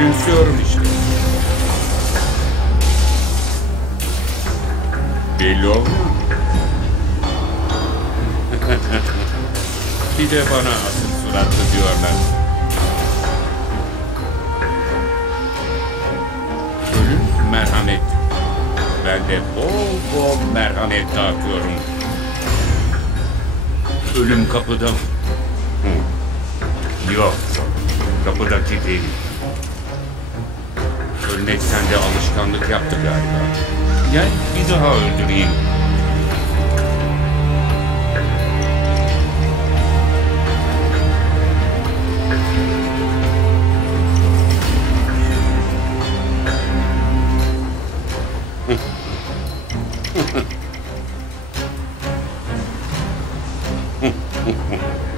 istiyorum işte. Belli olmuyor. bir de bana asıl suratlı diyorlar. Ölüm merhamet. Ben de bol bol merhamet dağıtıyorum. Ölüm kapıda mı? Yok. Kapıdaki değil. Ölmek sende alışkanlık yaptı galiba. Gel bir daha öldüreyim.